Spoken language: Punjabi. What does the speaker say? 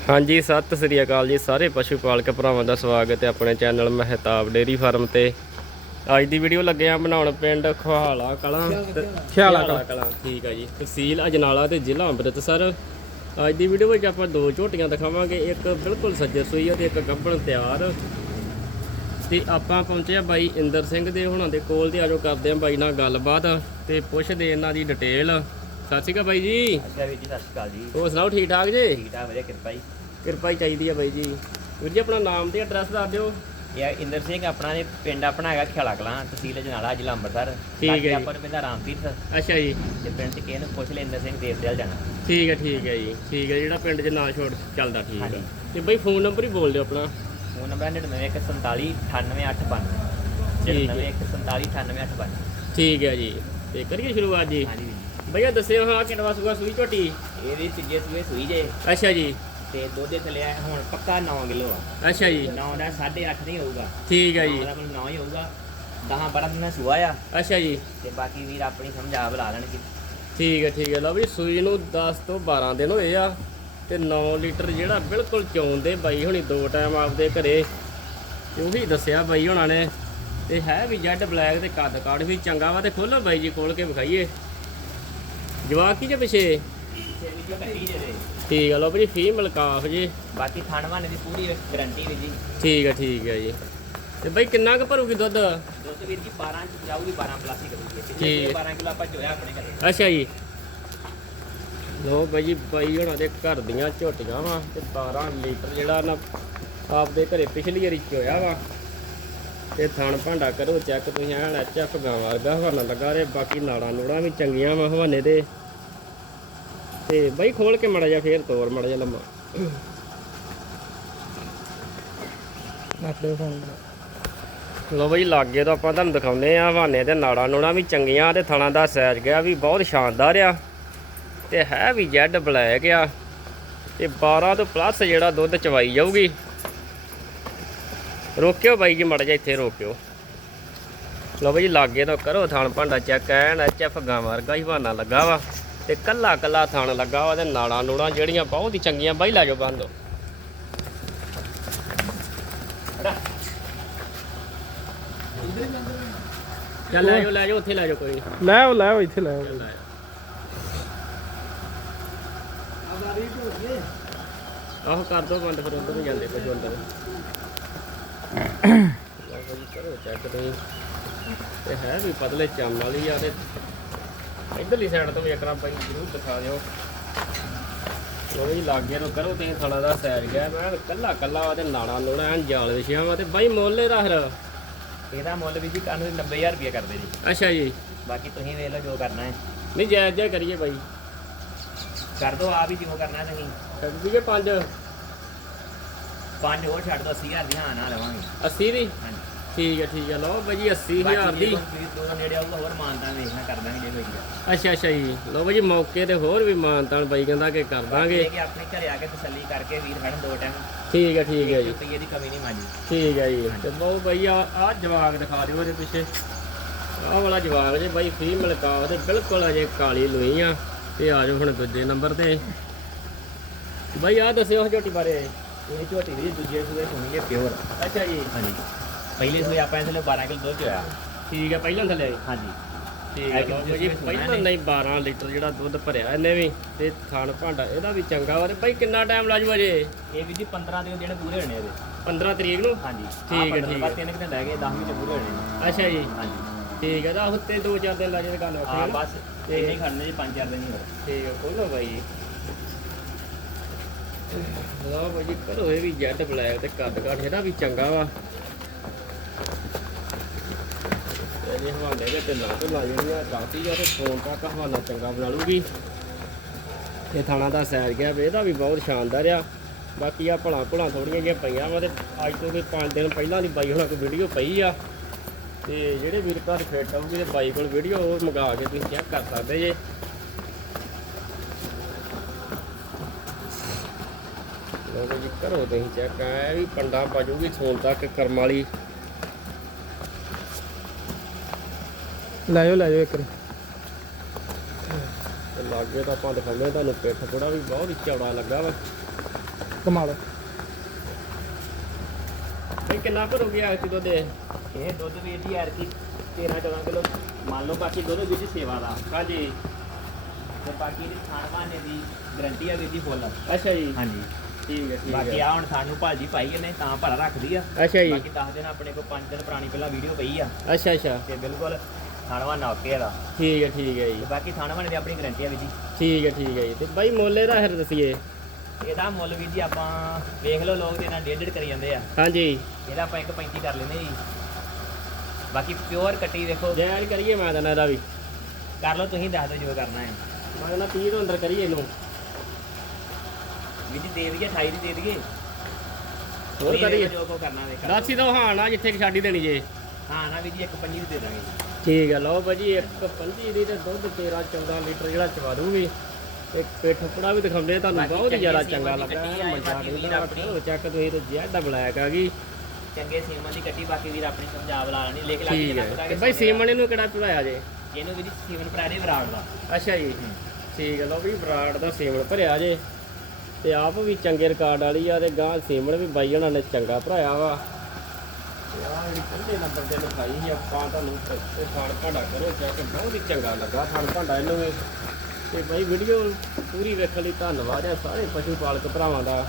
ਹਾਂਜੀ ਸਤਿ ਸ੍ਰੀ ਅਕਾਲ ਜੀ ਸਾਰੇ ਪਸ਼ੂ ਪਾਲਕ ਭਰਾਵਾਂ ਦਾ ਸਵਾਗਤ ਹੈ ਆਪਣੇ ਚੈਨਲ ਮਹਿਤਾਬ ਡੇਰੀ ਫਾਰਮ ਤੇ। ਅੱਜ ਦੀ ਵੀਡੀਓ ਲੱਗੇ ਆ ਬਣਾਉਣ ਪਿੰਡ ਖਵਾਲਾ ਕਲਾਂ। ਖਿਆਲਾ ਕਲਾਂ। ਠੀਕ ਹੈ ਜੀ। ਤਹਿਸੀਲ ਅਜਨਾਲਾ ਤੇ ਜ਼ਿਲ੍ਹਾ ਅੰਮ੍ਰਿਤਸਰ। ਅੱਜ ਦੀ ਵੀਡੀਓ ਵਿੱਚ ਆਪਾਂ ਦੋ ਝੋਟੀਆਂ ਦਿਖਾਵਾਂਗੇ ਇੱਕ ਬਿਲਕੁਲ ਸੱਜਰ ਸੂਈ ਹੈ ਤੇ ਇੱਕ ਗੱਭਣ ਤਿਆਰ। ਤੇ ਆਪਾਂ ਪਹੁੰਚੇ ਆ ਬਾਈ ਇੰਦਰ ਸਿੰਘ ਦੇ ਹੁਣਾਂ ਦੇ ਕੋਲ ਤੇ ਆਜੋ ਕਰਦੇ ਆ ਬਾਈ ਨਾਲ ਗੱਲਬਾਤ ਤੇ ਪੁੱਛਦੇ ਇਹਨਾਂ ਦੀ ਡਿਟੇਲ। ਸਤਿ ਸ਼੍ਰੀ ਅਕਾਲ ਬਾਈ ਜੀ। ਅੱਛਾ ਵੀਰ ਜੀ ਸਤਿ ਸ਼੍ਰੀ ਅਕਾਲ ਜੀ। ਹੋਰ ਸੁਣਾਓ ਠੀਕ ਠਾਕ ਜੀ? ਠੀਕ ਠਾਕ ਵਧੀਆ ਕਿਰਪਾ ਜੀ। ਕਿਰਪਾ ਹੀ ਚਾਹੀਦੀ ਹੈ ਬਾਈ ਜੀ। ਵੀਰ ਜੀ ਆਪਣਾ ਨਾਮ ਤੇ ਐਡਰੈਸ ਦੱਸ ਦਿਓ। ਇਹ ਇੰਦਰ ਸਿੰਘ ਆਪਣਾ ਨੇ ਪਿੰਡ ਆਪਣਾ ਹੈਗਾ ਖਿਆਲਾ ਕਲਾਂ ਤਹਿਸੀਲ ਜਨਾਲਾ ਜ਼ਿਲ੍ਹਾ ਅੰਮ੍ਰਿਤਸਰ। ਠੀਕ ਹੈ ਜੀ। ਆਪਾਂ ਨੂੰ ਪੈਂਦਾ ਅੱਛਾ ਜੀ। ਤੇ ਪਿੰਡ ਚ ਕਿਸੇ ਨੂੰ ਪੁੱਛ ਲੈ ਇੰਦਰ ਸਿੰਘ ਦੇਵਦੇਲ ਜਾਣਾ। ਠੀਕ ਹੈ ਠੀਕ ਹੈ ਜੀ। ਠੀਕ ਹੈ ਜਿਹੜਾ ਪਿੰਡ 'ਚ ਨਾਂ ਛੋੜ ਚੱਲਦਾ ਠੀਕ ਹੈ। ਹਾਂਜੀ। ਤੇ ਬਾਈ ਫੋਨ ਨੰਬਰ ਹੀ ਬੋਲ ਦਿਓ ਆਪਣਾ। ਫੋਨ ਨੰਬਰ 9947 98852 ਠੀਕ ਹੈ। 9947 ਠੀਕ ਹੈ ਜੀ। ਤੇ ਕਰੀਏ ਸ਼ੁਰੂਆਤ ਜੀ। ਹਾਂਜੀ ਵੀਰ ਭਈਆ ਦੱਸਿਓ ਹਾਂ ਕਿੰਨਾ ਸੂਆ ਸੂਈ ਝੋਟੀ? ਇਹਦੇ ਤੀਜੇ ਸੂਏ ਸੂਈ ਜੇ। ਅੱਛਾ ਜੀ। ਤੇ ਦੁੱਧ ਥੱਲੇ ਆ ਹੁਣ ਪੱਕਾ 9 ਕਿਲੋ ਆ। ਅੱਛਾ ਜੀ। 9 ਦਾ 8.5 ਨਹੀਂ ਹੋਊਗਾ। ਠੀਕ ਹੈ ਜੀ। ਉਹਦਾ ਕੋਲ 9 ਹੀ ਹੋਊਗਾ। 10 12 ਦਿਨ ਸੂਆ ਆ। ਅੱਛਾ ਜੀ। ਤੇ ਬਾਕੀ ਵੀਰ ਆਪਣੀ ਸਮਝ ਆ ਬੁਲਾ ਲੈਣਗੇ। ਠੀਕ ਹੈ ਠੀਕ ਹੈ ਲਓ ਵੀ ਸੂਈ ਨੂੰ 10 ਤੋਂ 12 ਦਿਨ ਹੋਏ ਆ। ਤੇ 9 ਲੀਟਰ ਜਿਹੜਾ ਬਿਲਕੁਲ ਚੋਂਦੇ ਬਾਈ ਹੁਣੀ ਦੋ ਟਾਈਮ ਆਪਦੇ ਘਰੇ। ਉਹੀ ਦੱਸਿਆ ਬਾਈ ਹੁਣਾਂ ਨੇ। ਤੇ ਹੈ ਵੀ ਜੈਡ ਬਲੈਕ ਤੇ ਕੱਦ ਕਾੜ ਵੀ ਚੰਗਾ ਵਾ। ਤੇ ਖੋਲੋ ਬਾਈ ਜੀ ਖੋਲ ਕੇ ਵਿਖਾਈਏ। ਜਵਾਕ ਕੀ ਜੇ ਪਿਛੇ? ਜੇ। ਠੀਕ ਆ ਲਓ ਵੀ ਫੀਮੇਲ ਕਾਫ ਜੀ। ਬਾਕੀ ਖਾਣ ਵਾਲੇ ਦੀ ਪੂਰੀ ਗਾਰੰਟੀ ਵੀ ਜੀ। ਠੀਕ ਹੈ ਠੀਕ ਹੈ ਜੀ। ਤੇ ਬਾਈ ਕਿੰਨਾ ਕੁ ਭਰੂਗੀ ਦੁੱਧ? ਦੁੱਧ ਵੀਰ ਜੀ 12 ਚ ਜਾਊਗੀ 12 ਪਲੱਸ ਕਰੂਗੀ। ਠੀਕ। ਪਿਛਲੇ ਹੈ। 12 ਕਿਲੋ ਆਪਾਂ ਚੋਇਆ ਆਪਣੇ ਘਰੇ। ਅੱਛਾ ਜੀ। ਲੋ ਬਾਈ ਜੀ ਬਾਈ ਹੁਣਾਂ ਦੇ ਘਰ ਦੀਆਂ ਝੋਟੀਆਂ ਵਾ ਤੇ 12 ਲੀਟਰ ਜਿਹੜਾ ਨਾ ਆਪਦੇ ਘਰੇ ਪਿਛਲੀ ਵਾਰੀ ਚੋਇਆ ਵਾ। ਤੇ ਥਣ ਭਾਂਡਾ ਕਰੋ ਚੈੱਕ ਤੁਸੀਂ ਐਨ ਐਚਐਫ ਗਾਂ ਵਰਗਾ ਹਵਾਨਾ ਲੱਗਾ ਰੇ ਬਾਕੀ ਨਾੜਾਂ ਨੂੜਾਂ ਵੀ ਚੰਗੀਆਂ ਵਾ ਹਵਾਨੇ ਦੇ। ਤੇ ਬਾਈ ਖੋਲ ਕੇ ਮੜਾ ਜਾ ਫੇਰ ਤੋਰ ਮੜਾ ਜਾ ਲੰਮਾ। ਫੋਨ ਲੋ ਬਈ ਲਾਗੇ ਤੋਂ ਆਪਾਂ ਤੁਹਾਨੂੰ ਦਿਖਾਉਂਦੇ ਆ ਹਵਾਨੇ ਤੇ ਨਾੜਾਂ ਨੂੜਾਂ ਵੀ ਚੰਗੀਆਂ ਤੇ ਥਣਾ ਦਾ ਸਾਈਜ਼ ਗਿਆ ਵੀ ਬਹੁਤ ਸ਼ਾਨਦਾਰ ਆ। ਤੇ ਹੈ ਵੀ ਜੈਡ ਬਲੈਕ ਆ। ਤੇ 12 ਤੋਂ ਪਲੱਸ ਜਿਹੜਾ ਦੁੱਧ ਚਵਾਈ ਜਾਊਗੀ। ਰੋਕਿਓ ਬਾਈ ਜੀ ਮੜ ਜਾ ਇੱਥੇ ਰੋਕਿਓ। ਲੋ ਬਈ ਲਾਗੇ ਤੋਂ ਕਰੋ ਥਣ ਭਾਂਡਾ ਚੈੱਕ ਐਨ ਐਚਐਫ ਗਾਂ ਵਰਗਾ ਹੀ ਹਵਾਨਾ ਲੱਗਾ ਵਾ। ਤੇ ਕੱਲਾ ਕੱਲਾ ਥਣ ਲੱਗਾ ਵਾ ਤੇ ਨਾੜਾਂ ਨੂੜਾਂ ਜਿਹੜੀਆਂ ਬਹੁਤ ਹੀ ਚੰਗੀਆਂ ਬਾਈ ਲੈ ਜਾਓ ਬੰਦ। ਚੱਲ ਲੈ ਜਾਓ ਲੈ ਜਾਓ ਉੱਥੇ ਲੈ ਜਾਓ ਕੋਈ। ਲੈ ਆਓ ਲੈ ਆਓ ਇੱਥੇ ਲੈ ਆਓ। ਆਹੋ ਕਰ ਦੋ ਬੰਦ ਫਿਰ ਉਧਰ ਨੂੰ ਜਾਂਦੇ ਕੁਝ ਅੰਦਰ। ਲਓ ਜੀ ਕਰੋ ਚੈੱਕ ਤੁਸੀਂ ਤੇ ਹੈ ਵੀ ਪਤਲੇ ਚੰਮ ਵਾਲੀ ਆ ਤੇ ਇਧਰਲੀ ਸਾਈਡ ਤੋਂ ਵੀ ਇਕਰਾ ਬਾਈ ਜ਼ਰੂਰ ਦਿਖਾ ਦਿਓ। ਲੋ ਜੀ ਲਾਗੇ ਨੂੰ ਕਰੋ ਤੇ ਥਣਾ ਦਾ ਸੈਰ ਗਿਆ। ਮੈਂ ਕੱਲਾ ਕੱਲਾ ਵਾ ਤੇ ਨਾਣਾ ਲੋੜਾ ਐਨ ਜਾਲ ਵਿਛਿਆ ਵਾ ਤੇ ਬਾਈ ਮੁੱਲ ਇਹਦਾ ਫਿਰ। ਇਹਦਾ ਮੁੱਲ ਵੀ ਜੀ ਕੰਨ ਦੇ 90000 ਰੁਪਏ ਕਰਦੇ ਜੀ ਅੱਛਾ ਜੀ। ਬਾਕੀ ਤੁਸੀਂ ਵੇਖ ਲਓ ਜੋ ਕਰਨਾ ਹੈ। ਨਹੀਂ ਜਾਇਜ਼ ਜਿਹਾ ਕਰੀਏ ਬਾਈ। ਕਰ ਦੋ ਆਪ ਹੀ ਜੋ ਕਰਨਾ ਤੁਸੀਂ। ਕਰ ਦਈਏ ਪੰਜ। ਪੰਜ ਹੋਰ ਛੱਡ ਦੋ 80000 ਦੀ ਹਾਂ ਨਾ ਲਵਾਂਗੇ। 80 ਦੀ? ਹਾਂਜੀ। ਠੀਕ ਹੈ ਠੀਕ ਹੈ ਲਓ ਬਾਈ ਜੀ 80000 ਬਾਕੀ ਦੀ। ਦੋ ਦਾ ਨੇੜੇ ਆਊਗਾ ਹੋਰ ਮਾਨਤਾ ਵੇਖਣਾ ਕਰ ਦਾਂਗੇ ਜੇ ਕੋਈ ਆ। ਅੱਛਾ ਅੱਛਾ ਜੀ। ਲਓ ਬਾਈ ਜੀ ਮੌਕੇ ਤੇ ਹੋਰ ਵੀ ਮਾਨਤਾਨ ਬਾਈ ਕਹਿੰਦਾ ਕਿ ਕਰ ਦਾਂਗੇ। ਕਿ ਆਪਣੇ ਘਰੇ ਆ ਕੇ ਤਸੱਲੀ ਕਰਕੇ ਵੀਰ ਖੜਨ ਦੋ ਟਾਈਮ। ਠੀਕ ਹੈ ਠੀਕ ਹੈ ਜੀ। ਰੁਪਈਏ ਦੀ ਕਮੀ ਨਹੀਂ ਮਾਜੀ। ਠੀਕ ਹੈ ਜੀ। ਤੇ ਬਹੁ ਬਾਈ ਆ ਆਹ ਜਵਾਗ ਦਿਖਾ ਦਿਓ ਇਹਦੇ ਪਿੱਛੇ। ਆਹ ਵਾਲਾ ਜਵਾਗ ਜੇ ਬਾਈ ਫੀਮੇਲ ਕਾਫ ਤੇ ਬਿਲਕੁਲ ਅਜੇ ਕਾਲੀ ਲੋਈ ਆ। ਤੇ ਆ ਜਾਓ ਹੁਣ ਦੂਜੇ ਨੰਬਰ ਤੇ। ਬਾਈ ਆ ਦੱਸਿਓ ਝੋਟੀ ਬਾਰੇ। ਇਹ ਝੋਟੀ ਦੀ ਦੂਜੇ ਸੂਏ ਸੁਣੀ ਹੈ ਪਿਓਰ ਅੱਛਾ ਜੀ ਹਾਂਜੀ ਪਹਿਲੇ ਸੂਏ ਆਪਾਂ ਇਹਦੇ ਲਈ 12 ਕਿਲੋ ਦੁੱਧ ਚੋਇਆ ਠੀਕ ਹੈ ਪਹਿਲਾਂ ਥੱਲੇ ਹਾਂਜੀ ਠੀਕ ਹੈ ਦੂਜੇ ਜੀ ਪਹਿਲਾਂ। ਨਹੀਂ 12 ਲੀਟਰ ਜਿਹੜਾ ਦੁੱਧ ਭਰਿਆ ਇਹਨੇ ਵੀ ਤੇ ਥਣ ਭਾਂਡਾ ਇਹਦਾ ਵੀ ਚੰਗਾ ਵਾ ਤੇ ਬਾਈ ਕਿੰਨਾ ਟਾਈਮ ਲੱਜੂ ਅਜੇ ਇਹ ਵੀ ਜੀ 15 ਦਿਨ ਜਿਹੜੇ ਪੂਰੇ ਹੋਣੇ ਇਹਦੇ 15 ਤਰੀਕ ਨੂੰ ਹਾਂਜੀ ਠੀਕ ਹੈ, ਠੀਕ ਹੈ। ਤਿੰਨ ਕੁ ਦਿਨ ਰਹਿ ਗਏ 10 ਮਿੰਟ ਪੂਰੇ ਹੋਣੇ। ਅੱਛਾ ਜੀ ਹਾਂਜੀ ਠੀਕ ਹੈ ਤਾਂ ਦੋ ਚਾਰ ਦਿਨ ਲੱਜੇ ਤੇ ਗੱਲ ਹਾਂ। ਬਸ ਇੰਨੇ ਖੜਨੇ ਜੀ 5-4 ਦਿਨ ਹੀ ਹੋਰ ਠੀਕ ਹੈ ਖੋਲੋ ਬਾਈ ਲਓ ਬਾਈ ਕਰੋ ਇਹ ਵੀ ਜੈਡ ਬਲੈਕ ਤੇ ਕੱਦ ਕੱਟ ਇਹਦਾ ਵੀ ਚੰਗਾ ਵਾ। ਇਹ ਹਵਾਲੇ ਦੇ ਤੇ ਲਾ ਤੋਂ ਲਾ ਜਿਹੜੀਆਂ ਕਾਫੀ ਆ ਤੇ ਫੋਨ ਤੱਕ ਹਵਾਲਾ ਚੰਗਾ ਬਣਾ ਲੂਗੀ ਇਹ ਥਾਣਾ ਦਾ ਸੈਰ ਗਿਆ ਵੀ, ਇਹਦਾ ਵੀ ਬਹੁਤ ਸ਼ਾਨਦਾਰ ਆ। ਬਾਕੀ ਆ ਭਲਾ ਭੁਲਾ ਥੋੜੀਆਂ ਜਿਹੀਆਂ ਪਈਆਂ ਵਾ ਤੇ ਅੱਜ ਤੋਂ ਕੋਈ 5 ਦਿਨ ਪਹਿਲਾਂ ਦੀ ਬਾਈ ਹੋਣਾ ਕੋਈ ਵੀਡੀਓ ਪਈ ਆ। ਤੇ ਜਿਹੜੇ ਵੀਰ ਘਰ ਫਿੱਟ ਆਊਗੀ ਤੇ ਬਾਈ ਕੋਲ ਵੀਡੀਓ ਉਹ ਮੰਗਾ ਕੇ ਤੁਸੀਂ ਚੈੱਕ ਕਰ ਸਕਦੇ ਜੇ। ਲੋ ਜੀ ਕਰੋ ਤੁਸੀਂ ਚੈੱਕ ਆ ਵੀ ਪੰਡਾ ਬਾਜੂਗੀ ਸੋਨ ਤੱਕ ਕਰਮ ਵਾਲੀ। ਲੈ ਜਾਓ ਲੈ ਜਾਓ ਇੱਕ। ਤੇ ਲਾਗੇ ਤਾਂ ਆਪਾਂ ਦਿਖਾਉਂਦੇ ਤੁਹਾਨੂੰ ਪਿੱਠ ਥੋੜਾ ਵੀ ਬਹੁਤ ਹੀ ਚੌੜਾ ਲੱਗਾ ਵਾ। ਕਮਾਲ। ਬਈ ਕਿੰਨਾ ਭਰੋ ਗਿਆ ਇੱਕ ਦੁੱਧ ਦੇ ਇਹ ਦੁੱਧ ਵੀਰ ਜੀ ਯਾਰ ਕੀ 13 14 ਕਿਲੋ। ਮੰਨ ਲਓ ਬਾਕੀ ਦੋਨੋਂ ਵੀਰ ਜੀ ਸੇਵਾ ਦਾ। ਹਾਂਜੀ। ਤੇ ਬਾਕੀ ਦੀ ਖਾਣ ਬਾਣੇ ਦੀ ਗਰੰਟੀ ਆ ਵੀਰ ਜੀ ਫੁੱਲ। ਅੱਛਾ ਜੀ। ਹਾਂਜੀ। ਠੀਕ ਹੈ ਠੀਕ ਬਾਕੀ ਆ ਹੁਣ ਸਾਨੂੰ ਭਾਜੀ ਪਾਈ ਇਹਨੇ ਤਾਂ ਭਰਾ ਰੱਖਦੀ ਆ। ਅੱਛਾ ਜੀ। ਬਾਕੀ 10 ਦਿਨ ਆਪਣੇ ਕੋਲ 5 ਦਿਨ ਪੁਰਾਣੀ ਪਹਿਲਾਂ ਵੀਡੀਓ ਪਈ ਆ। ਅੱਛਾ ਅੱਛਾ। ਤੇ ਬਿਲਕੁਲ ਖਾਣਵਾ ਨਾ ਓਕੇ ਦਾ ਠੀਕ ਹੈ ਠੀਕ ਹੈ ਜੀ। ਤੇ ਬਾਕੀ ਖਾਣਵਾ ਦੀ ਆਪਣੀ ਗਰੰਟੀ ਆ ਵੀਰ ਜੀ। ਠੀਕ ਹੈ ਠੀਕ ਹੈ ਜੀ। ਤੇ ਬਾਈ ਮੋਲੇ ਦਾ ਫਿਰ ਦਸੀਏ। ਇਹਦਾ ਮੁੱਲ ਵੀਰ ਜੀ ਆਪਾਂ ਵੇਖ ਲਓ ਲੋਕ ਇਹਨਾਂ ਡੇਢ ਡੇਢ ਕਰੀ ਜਾਂਦੇ ਆ। ਹਾਂਜੀ। ਇਹਦਾ ਆਪਾਂ 1.35 ਕਰ ਲੈਂਦੇ ਜੀ। ਬਾਕੀ ਪਿਓਰ ਕੱਟੀ ਦੇਖੋ ਜੈਨ ਕਰੀਏ ਮੈਂ ਤਾਂ ਇਹਦਾ ਵੀ। ਕਰ ਲਓ ਤੁਸੀਂ ਦੱਸ ਦਿਓ ਜੋ ਕਰਨਾ ਹੈ। ਮੈਂ ਕਹਿੰਦਾ 30 ਤੋਂ ਅੰਦਰ ਕਰੀਏ ਇਹਨੂੰ। ਵੀਰ ਜੀ ਦੇ ਦਈਏ 28 ਦੀ ਦੇ ਦਈਏ। ਹੋਰ ਤੁਸੀਂ ਕਰੀਏ? ਜੋ ਕੋ ਕਰਨਾ ਵੇਖ। ਦਾਸੀ ਤੋਂ ਹਾਂ ਨਾ ਜਿੱਥੇ ਕਿ ਛਾਡੀ ਦੇਣੀ ਜੇ। ਹਾਂ ਨਾ ਵੀਰ ਜੀ ਇੱਕ ਪੰਜੀ ਦੀ ਦਾਂਗੇ ਠੀਕ ਹੈ ਲਓ ਭਾਜੀ ਇੱਕ 25 ਦੀ ਤੇ ਦੁੱਧ 13 14 ਲੀਟਰ ਜਿਹੜਾ ਚਵਾ ਦੂਗੀ। ਇੱਕ ਪੇਠ ਟੁਕੜਾ ਵੀ ਦਿਖਾਉਂਦੇ ਆ ਤੁਹਾਨੂੰ ਬਹੁਤ ਜ਼ਿਆਦਾ ਚੰਗੀ ਲੱਗਾ ਕੱਟੀ ਆਏ, ਮਜ਼ਾ ਬਾਕੀ ਵੀਰ ਆਉਂਦਾ ਆਪਣੀ। ਉਹ ਚੱਕ ਤੁਸੀਂ ਤੇ ਜੈਡਾ ਬਲੈਕ ਆ ਗਈ। ਚੰਗੇ ਸੀਮਨ ਦੀ ਕੱਟੀ ਬਾਕੀ ਵੀਰ ਆਪਣੀ ਪੰਜਾਬ ਲਾ ਲੈਣੀ ਲਿਖ ਲਾ ਕੇ ਠੀਕ ਜਿੰਨਾ ਹੈ ਪਤਾ ਤੇ ਕਿ ਬਾਈ ਸੋਨੇ ਦਾ। ਸੀਮਣ ਇਹਨੂੰ ਕਿਹੜਾ ਚੜਾਇਆ ਜੇ? ਇਹਨੂੰ ਵੀਰ ਜੀ ਸੀਮਨ ਭਰਾੜੇ ਵਿਰਾੜ ਦਾ। ਅੱਛਾ ਜੀ। ਠੀਕ ਹੈ ਲਓ ਵੀ ਬਰਾੜ ਦਾ ਸੀਮਣ ਭਰਿਆ ਜੇ। ਤੇ ਆਪ ਵੀ ਚੰਗੇ ਰਿਕਾਰਡ ਵਾਲੀ ਆ ਤੇ ਗਾਂ ਸੀਮਣ ਵੀ ਬਾਈ ਉਹਨਾਂ ਨੇ ਚੰਗਾ ਭਰਾਇਆ ਵਾ। ਤੇ ਜਿਹੜੀ ਪਹਿਲੇ ਨੰਬਰ ਤੇ ਲਿਖਾਈ ਸੀ, ਆਪਾਂ ਤੁਹਾਨੂੰ ਤੇ ਖਾਣ ਭਾਂਡਾ ਕਰੋ ਚੈੱਕ ਬਹੁਤ ਹੀ ਚੰਗਾ ਲੱਗਾ ਖਾਣ ਭਾਂਡਾ ਇਹਨੂੰ ਵੀ। ਤੇ ਬਾਈ ਵੀਡੀਓ ਪੂਰੀ ਵੇਖਣ ਲਈ ਧੰਨਵਾਦ ਆ ਸਾਰੇ ਪਸ਼ੂ ਪਾਲਕ ਭਰਾਵਾਂ ਦਾ।